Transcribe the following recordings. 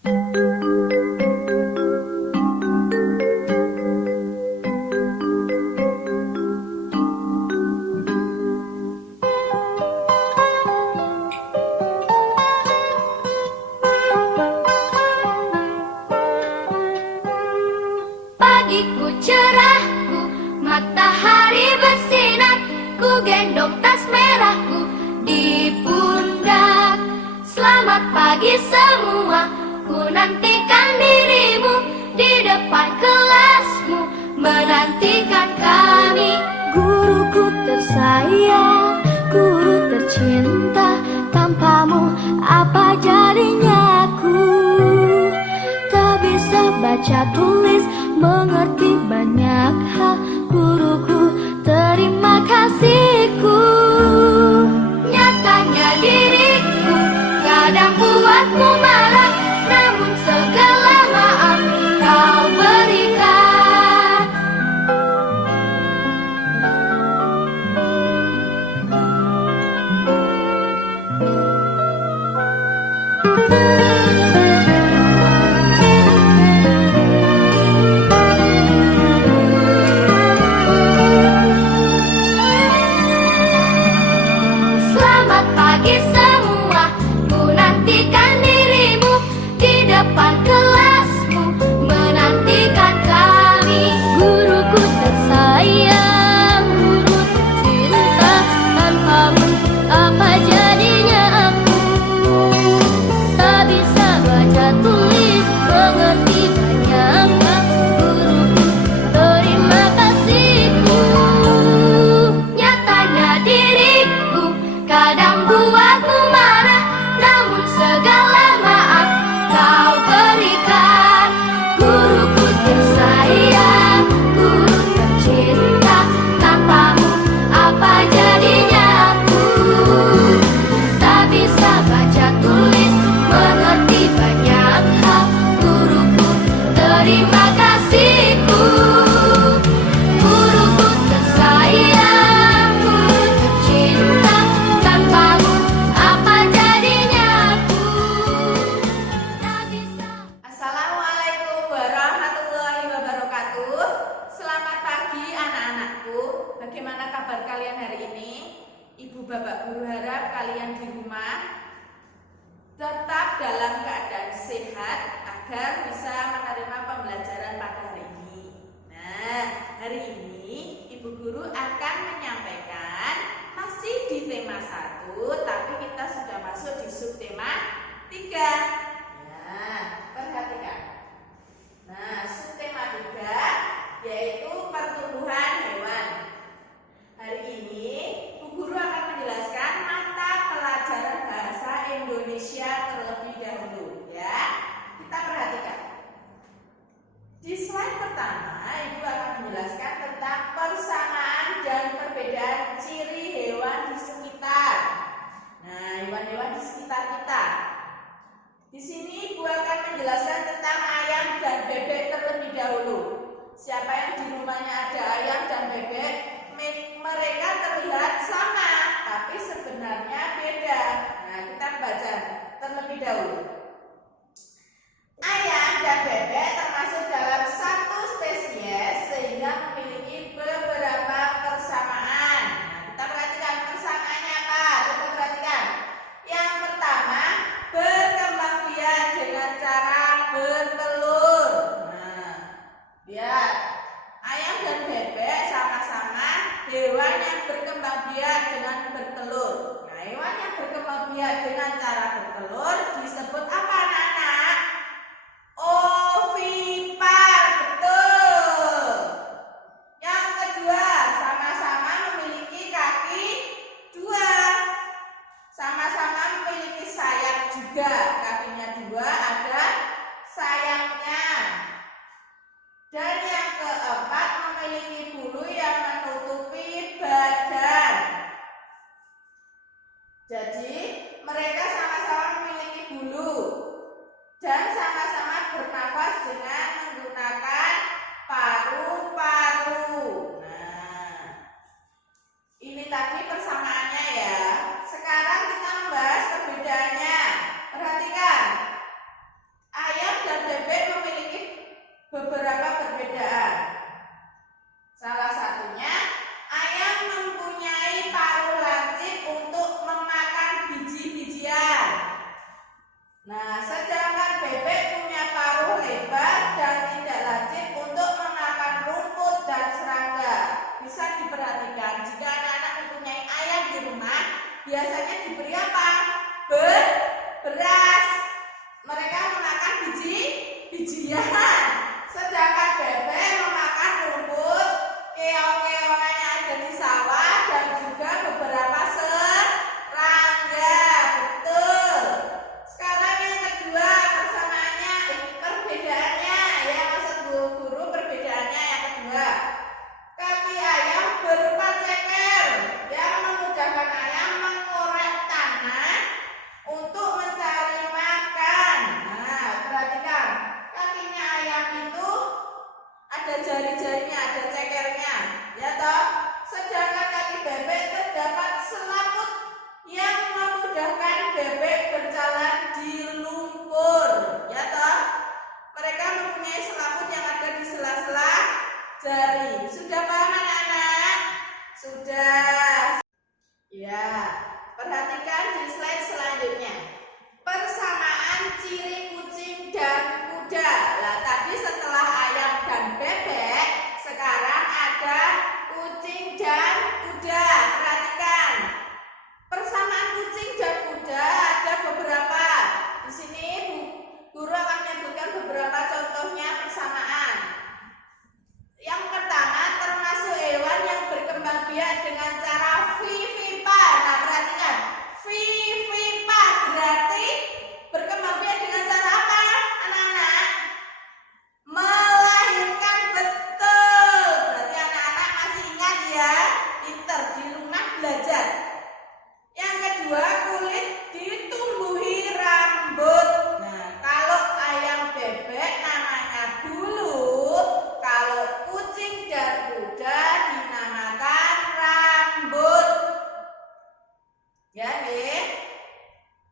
Pagiku cerahku, matahari bersinar, ku gendong tas merahku di pundak. Selamat pagi semua, ku nantikan dirimu di depan kelasmu, menantikan kami. Guruku tersayang, guru tercinta, tanpamu apa jadinya aku? Tak bisa baca tulis, mengerti banyak hal. Guruku, terima kasihku. Nyatanya diriku kadang buatmu marah, namun segala maaf kau berikan. Selamat pagi semua, ku nantikan dirimu di depan kelasmu, menantikan kami. Guruku tersayang, guru tercinta, tanpamu apa jadinya aku? Tak bisa baca tulis, mengerti banyak hal. Guruku, terima kasihku. Nyatanya diriku kadang buatmu marah, namun segala maaf kau berikan. Guruku tersayang, guru tercinta, tanpamu apa jadinya aku? Tak bisa baca tulis, mengerti banyak hal. Guruku, terima kasihku. Guruku tersayang, guru tercinta, tanpamu apa jadinya aku? Tak bisa. Assalamualaikum warahmatullahi wabarakatuh. Selamat pagi anak-anakku. Bagaimana kabar kalian hari ini? Ibu bapak guru harap kalian di rumah tetap dalam keadaan sehat agar bisa menerima pembelajaran pada hari ini. Nah, hari ini ibu guru akan menyampaikan masih di tema 1, tapi kita sudah masuk di subtema 3. Nah, perhatikan. Nah, subtema 3 yaitu pertumbuhan hewan. Hari ini Bu Guru akan menjelaskan mata pelajaran bahasa Indonesia terlebih dahulu, ya. Kita perhatikan. Di slide pertama, Ibu akan menjelaskan tentang persamaan dan perbedaan ciri hewan di sekitar. Nah, hewan-hewan di sekitar kita. Di sini Ibu akan menjelaskan tentang ayam dan bebek terlebih dahulu. Siapa yang di rumahnya ada ayam dan bebek, mereka terlihat sama, tapi sebenarnya beda. Nah, kita baca terlebih dahulu. Ayam dan bebek termasuk dalam satu spesies sehingga memiliki beberapa persamaan. Nah, kita perhatikan persamaannya apa? Coba perhatikan. Yang pertama, berkembang biak dengan cara bertelur. Nah, lihat. Ayam dan bebek sama-sama hewan yang berkembang biak dengan bertelur. Nah, hewan yang berkembang biak dengan cara bertelur disebut apa, anak-anak? Ovipar, betul. Yang kedua, sama-sama memiliki kaki 2. Sama-sama memiliki sayap juga. Kakinya 2, ada sayapnya. Dan yang keempat, memiliki bulu yang menutupi badan. Jadi, mereka sama-sama memiliki bulu dan sama-sama bernafas dengan menggunakan paru-paru. Nah, ini tadi persamaannya ya. Sekarang kita membahas perbedaannya. Perhatikan. biji-bijian. Sedangkan bebek memakan rumput, keong-keongan yang ada di sawah dan juga beberapa serangga. Betul. Sekarang yang kedua persamaannya, perbedaannya ya, maksud guru perbedaannya yang kedua. Kaki ayam berupa ceker yang memudahkan ayam mengorek tanah untuk mencari makan. Nah, perhatikan, kakinya ayam itu ada jari-jarinya, ada cekernya, ya toh. Sedangkan kaki bebek terdapat selaput yang memudahkan bebek berjalan di lumpur, ya toh. Mereka mempunyai selaput yang ada di sela-sela jari. Sudah paham anak-anak? Sudah. Ya, perhatikan di slide selanjutnya. Persamaan ciri kucing dan kuda. Nah, tadi setelah ayam dan bebek, sekarang ada kucing dan kuda. Perhatikan. Persamaan kucing dan kuda ada beberapa. Di sini guru akan menyebutkan beberapa contohnya persamaan. Yang pertama, termasuk hewan yang berkembang biak dengan cara vivipar. Nah, perhatikan, vivipar berarti berkembang biak dengan cara apa, anak-anak? Melahirkan. Betul. Berarti anak-anak masih ingat ya, pinter di rumah belajar. Yang kedua, kulit ditumbuhi rambut. Nah, kalau ayam bebek namanya bulu, kalau kucing dan kuda dinamakan rambut. Ya, nih.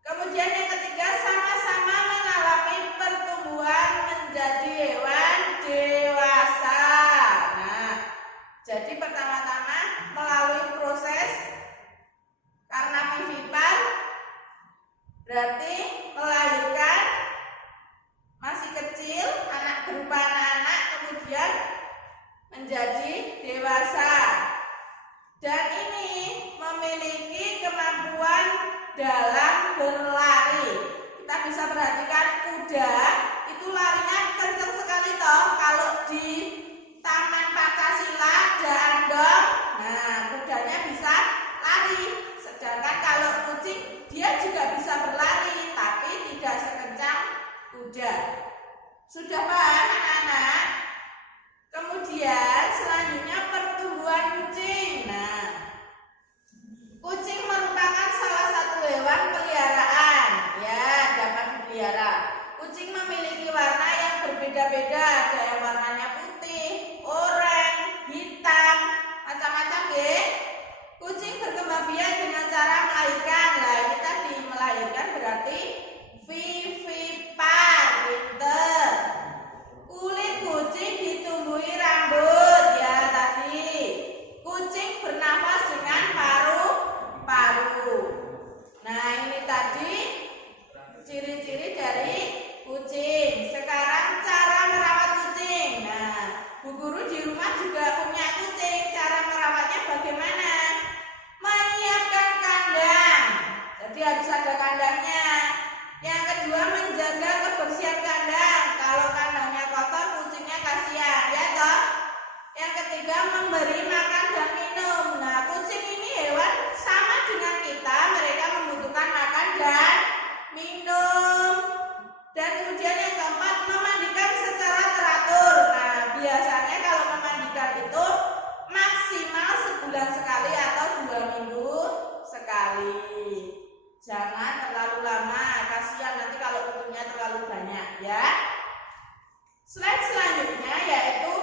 Kemudian yang ketiga, sama-sama mengalami pertumbuhan menjadi hewan dewasa. Nah, jadi pertama-tama melalui proses karena vivipar berarti melahirkan masih kecil, anak berupa anak-anak, kemudian menjadi dewasa. Dan ini memiliki kemampuan dalam berlari. Kita bisa perhatikan kuda itu larinya kencang sekali toh. Kalau di Taman Pancasila ada andong, nah kudanya bisa lari. Sedangkan kalau kucing dia juga bisa berlari, tapi tidak sekencang kuda. Sudah paham anak-anak? Kemudian selanjutnya pertumbuhan kucing. Nah, kucing merupakan salah satu hewan peliharaan, ya, dapat dipelihara. Kucing memiliki warna yang berbeda-beda, ada yang warnanya putih, oranye, hitam, macam-macam ya. Kucing berkembang biak dengan cara melahirkan. Nah, ini tadi melahirkan berarti vivipar, pinter. Kulit kucing ditumbuhi rambut, ya tadi. Kucing bernafas dengan paru-paru. Nah, ini tadi ciri-ciri dari kucing. Sekarang cara merawat kucing. Nah, Bu Guru di rumah juga punya kucing. Cara merawatnya bagaimana? Menyiapkan kandang. Jadi harus ada kandangnya. Yang kedua, menjaga kebersihan kandang. Kalau kandangnya kotor, kucingnya kasihan, ya toh. Yang ketiga, memberi makan dan minum. Nah, kucing ini hewan sama dengan kita, mereka membutuhkan makan dan minum. Dan kemudian yang keempat, memandikan secara teratur. Nah, biasanya kalau memandikan itu maksimal sebulan sekali atau 2 minggu sekali. Jangan terlalu lama, kasihan nanti kalau kutunya terlalu banyak, ya. Slide selanjutnya yaitu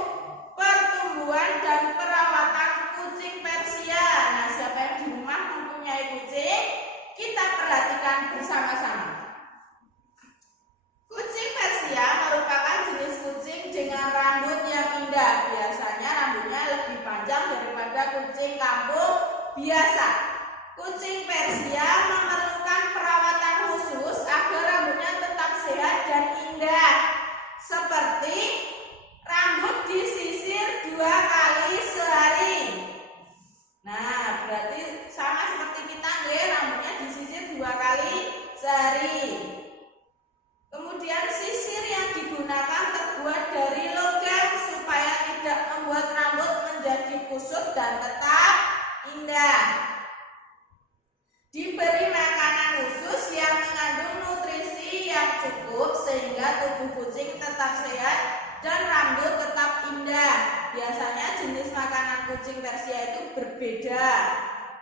pertumbuhan dan perawatan kucing Persia. Nah, siapa yang di rumah mempunyai kucing, kita perhatikan bersama-sama. Kucing Persia sehingga tubuh kucing tetap sehat dan rambut tetap indah. Biasanya jenis makanan kucing Persia itu berbeda.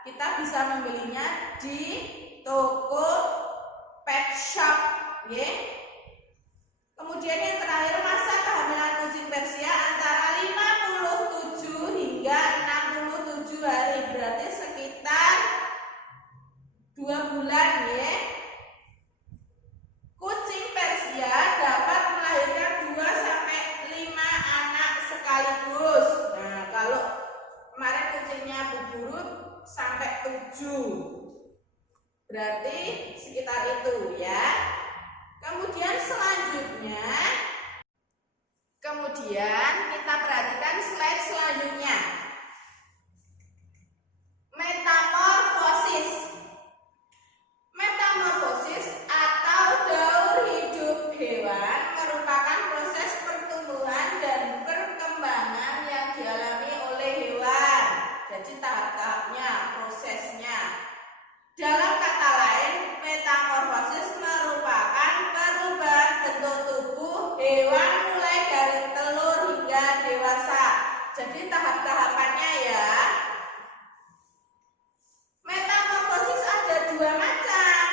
Kita bisa membelinya di toko pet shop, ya. Kemudian yang terakhir, masa kehamilan kucing Persia antara 57 hingga 67 hari, berarti sekitar 2 bulan, ya. Kucing Persia dapat melahirkan 2 sampai 5 anak sekaligus. Nah, kalau kemarin kucingnya Bu Guru sampai 7. Berarti sekitar itu, ya. Kemudian selanjutnya, kita perhatikan slide selanjutnya. Metamorfosis. Metamorfosis atau daur hidup hewan merupakan proses pertumbuhan dan perkembangan yang dialami oleh hewan. Jadi tahap-tahapnya, prosesnya. Dalam kata lain, metamorfosis merupakan perubahan bentuk tubuh hewan mulai dari telur hingga dewasa. Jadi tahap-tahapannya, ya. Metamorfosis ada 2 macam,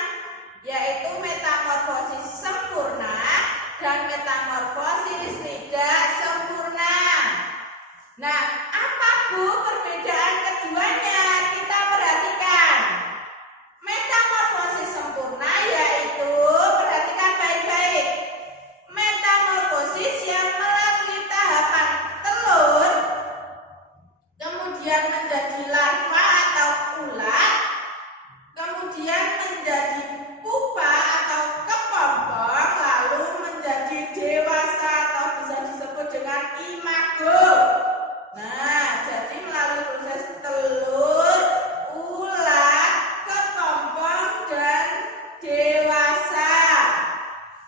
yaitu metamorfosis sempurna dan metamorfosis tidak sempurna. Nah, apa Bu perbedaan keduanya? Kita perhatikan. Metamorfosis sempurna yaitu, perhatikan baik-baik, metamorfosis yang melalui tahapan telur, kemudian menjadi larva atau ulat, kemudian menjadi pupa atau kepompong, lalu menjadi dewasa atau bisa disebut dengan imago. Nah, jadi melalui proses telur, ulat, kepompong, dan dewasa.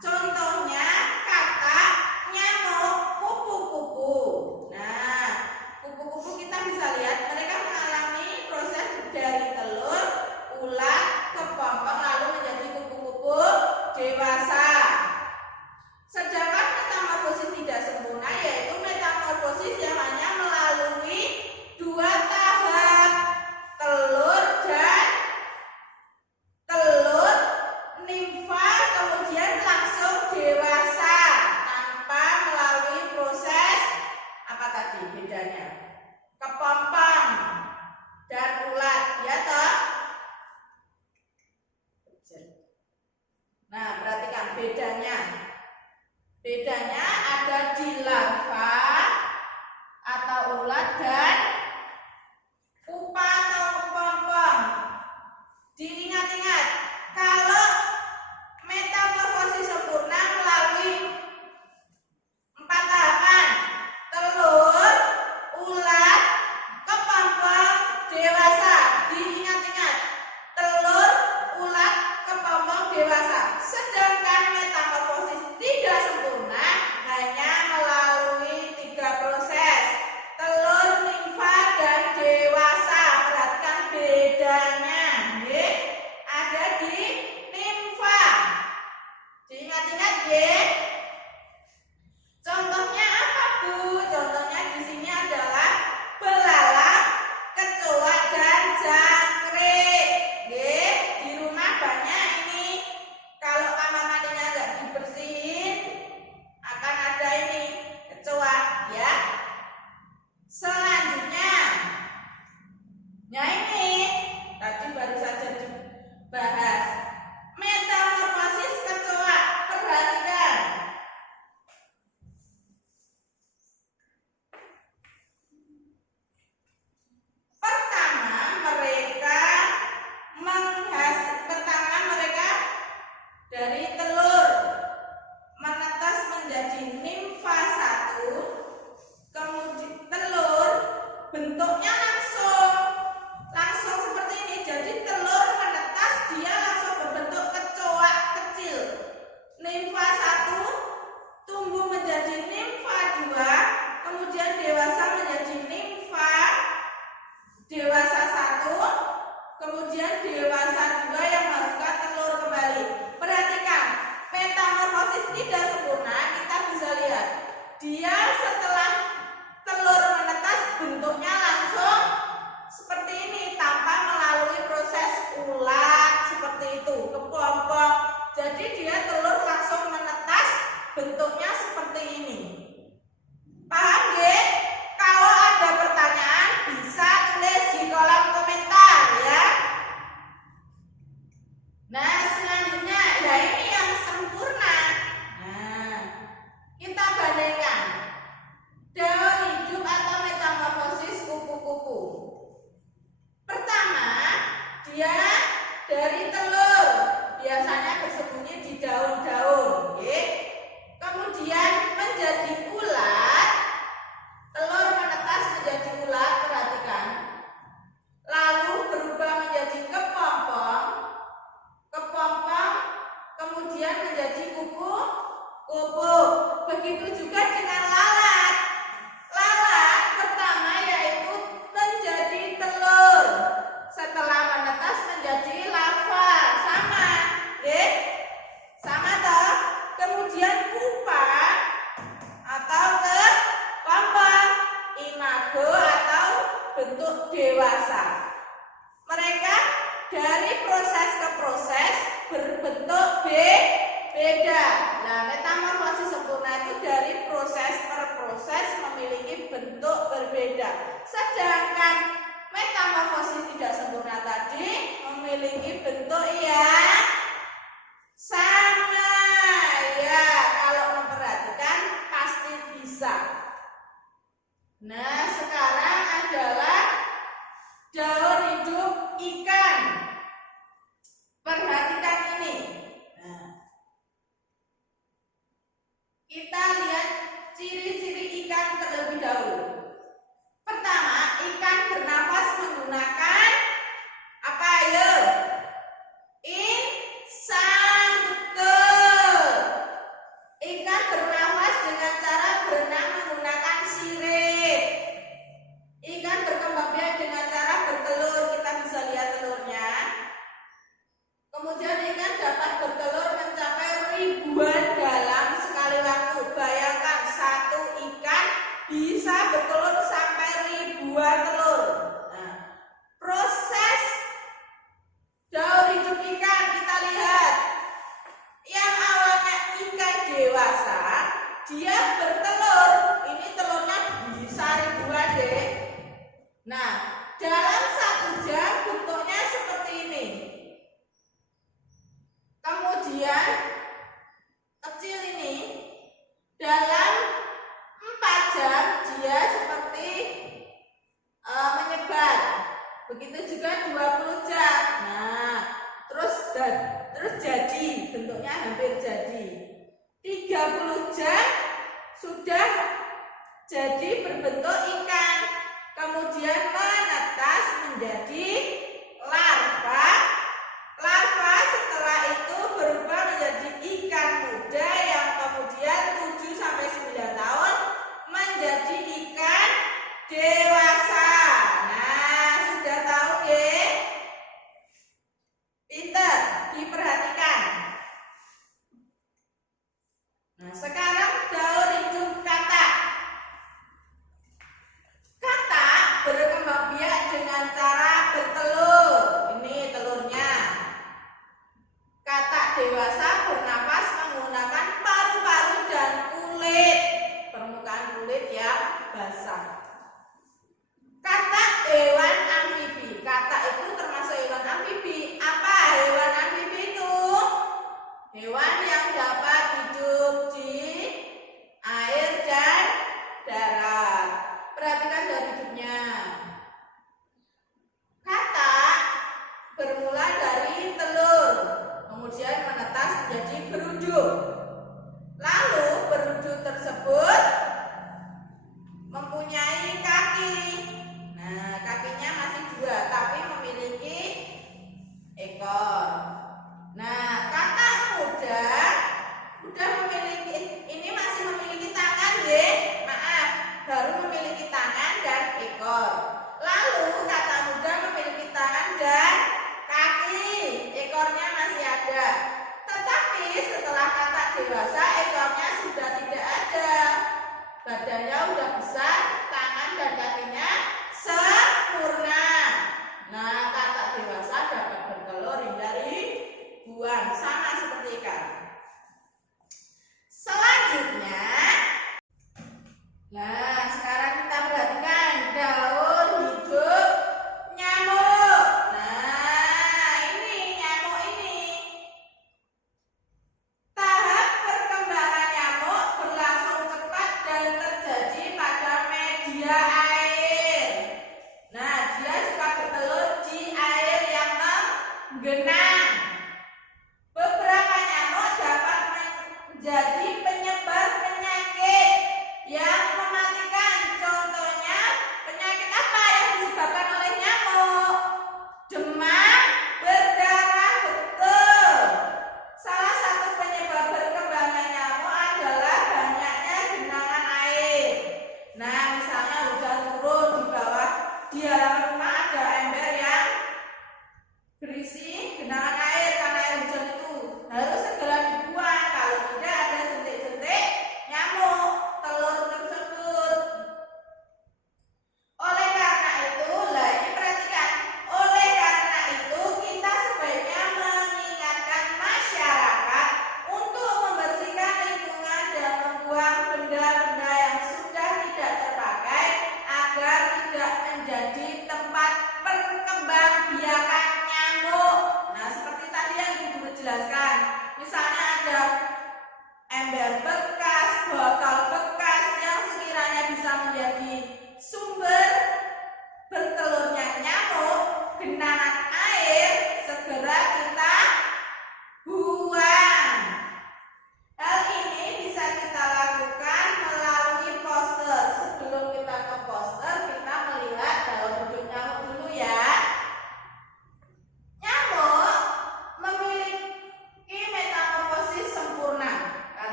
Contohnya katak, nyamuk, kupu-kupu. Nah, kupu-kupu kita bisa lihat mereka mengalami proses dari telur, ulat, kepompong, lalu menjadi kupu-kupu dewasa. Sedangkan metamorfosis tidak sempurna yaitu metamorfosis yang hanya melalui 2 tahap, telur nimfa, kemudian langsung dewasa tanpa melalui proses apa tadi bedanya? Kepompong dan ulat, ya toh? Nah, perhatikan bedanya. Bedanya ada di larva atau ulat dan pupa atau kepompong. Diingat-ingat, kalau metamorfosis sempurna melalui 4 tahapan, telur, ulat, kepompong, dewasa. Diingat-ingat, telur, ulat, kepompong, dewasa. Sedangkan metamorfosis tidak sempurna hanya melalui 3 proses, telur, nimfa, dan dewasa. Perhatikan bedanya, ya. Ada di nimfa. Diingat-ingat, ya. Contohnya apa, Bu? Contohnya di sini adalah belalang, kecoa, dan jangkrik. Ya, di rumah banyak ini. Kalau kamar mandinya nggak dibersihin, akan ada ini kecoa, ya. Selanjutnya, nah ini tadi baru saja dibahas metamorfosis kecoa. Perhatikan, dia setelah telur menetas bentuknya langsung seperti ini tanpa melalui proses ulat seperti itu, kepompong. Jadi dia telur langsung menetas bentuknya seperti ini. Paham nggih? Kalau ada pertanyaan bisa tulis di kolom komentar ya. Nah, selanjutnya ya ini yang sempurna. Nah, kita bandingkan daun hidup atau metamorfosis kupu-kupu. Pertama, dia dari telur, biasanya bersembunyi di daun-daun, oke? Kemudian menjadi ulat, telur menetas menjadi ulat, perhatikan. Lalu berubah menjadi kepompong, kepompong, kemudian menjadi kupu-kupu. Begitu juga dengan lalat. Lalat pertama yaitu menjadi telur, setelah menetas menjadi larva, sama, deh, sama toh. Kemudian pupa atau kepompong, imago atau bentuk dewasa. Mereka dari proses ke proses berbentuk beda. Nah, metamorfosis sempurna itu dari proses per proses memiliki bentuk berbeda. Sedangkan metamorfosis tidak sempurna tadi memiliki bentuk yang sama. Ya, kalau memperhatikan pasti bisa. Nah, sekarang adalah daun hidup ikan. Perhatikan ini. Nah, kita lihat ciri-ciri ikan terlebih dahulu. Pertama, ikan bernafas menggunakan apa? Ayo. Insang, betul. Ikan bernafas dengan cara berenang menggunakan sirip. Ikan berkembang biak dengan cara bertelur. Kita bisa lihat telurnya. Kemudian ikan dapat bertelur mencapai ribuan dalam sekali waktu. Bayangkan satu ikan bisa bertelur sampai ribuan telur. Nah, proses daur hidup ikan kita lihat. Yang awalnya ikan dewasa, dia bertelur. Ini telurnya bisa ribuan deh. Nah, dalam 1 jam bentuknya seperti ini. Kemudian kecil ini dalam 4 jam dia seperti menyebar. Begitu juga 20 jam. Nah, terus jadi bentuknya hampir jadi. 30 jam sudah jadi berbentuk ikan. Kemudian menetas menjadi larva. Larva setelah itu berubah menjadi ikan muda yang kemudian 7-9 tahun menjadi ikan dewasa. Nah, sudah tahu ya? Pinter, diperhatikan. Nah, sekarang daur hidup katak. Katak berkembang biak dengan cara bertelur. Ini telurnya. Katak dewasa bernafas menggunakan paru-paru dan kulit, permukaan kulit yang basah. Katak hewan amfibi. Katak itu termasuk hewan amfibi. Apa hewan amfibi itu? Hewan yang dapat hidup di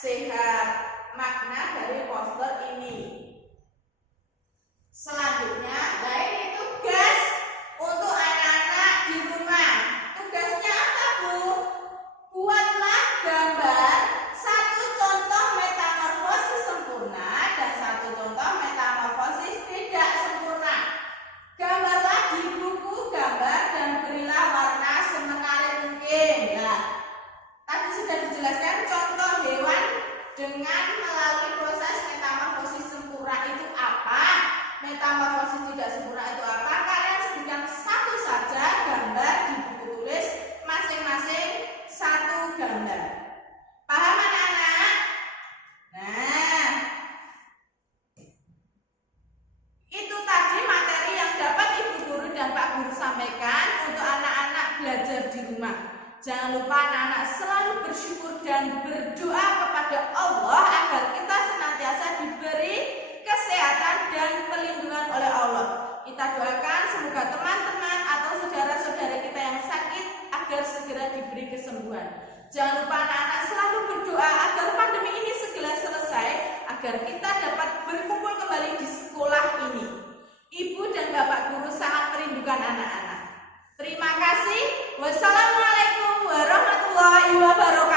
sehat. Makna dari poster ini. Selanjutnya, nah ini tugas untuk anak-anak di rumah. Tugasnya apa, Bu? Buatlah gambar satu contoh metamorfosis sempurna dan satu contoh metamorfosis tidak sempurna. Gambarlah di buku gambar dan berilah warna semenarik mungkin. Nah, tadi sudah dijelaskan contoh hewan dengan melalui proses metamorfosis sempurna itu apa, metamorfosis tidak sempurna itu apa. Kalian sebutkan satu saja gambar di buku tulis, masing-masing satu gambar. Paham anak-anak? Nah, itu tadi materi yang dapat Ibu Guru dan Pak Guru sampaikan untuk anak-anak belajar di rumah. Jangan lupa anak-anak selalu bersyukur dan berdoa kepada Allah agar kita senantiasa diberi kesehatan dan perlindungan oleh Allah. Kita doakan semoga teman-teman atau saudara-saudara kita yang sakit agar segera diberi kesembuhan. Jangan lupa anak-anak selalu berdoa agar pandemi ini segera selesai, agar kita dapat berkumpul kembali di sekolah ini. Ibu dan Bapak Guru sangat merindukan anak-anak. Terima kasih. Wassalamualaikum warahmatullahi wabarakatuh.